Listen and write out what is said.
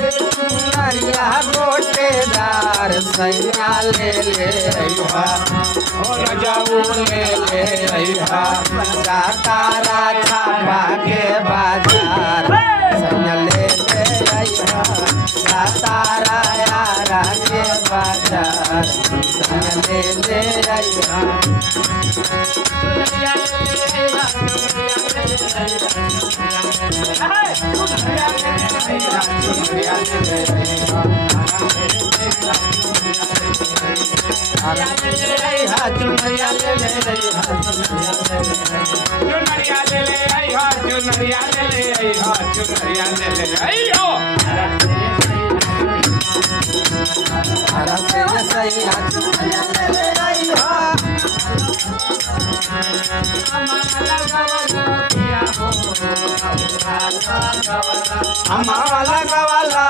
चुनरिया गोटेदार सैया ले अइहा हो जाऊ ले अइहा तारा छापा के बाजार सैया ले अइहा तारा यारा के बाजार सैया ले अइहा हमारा गवाला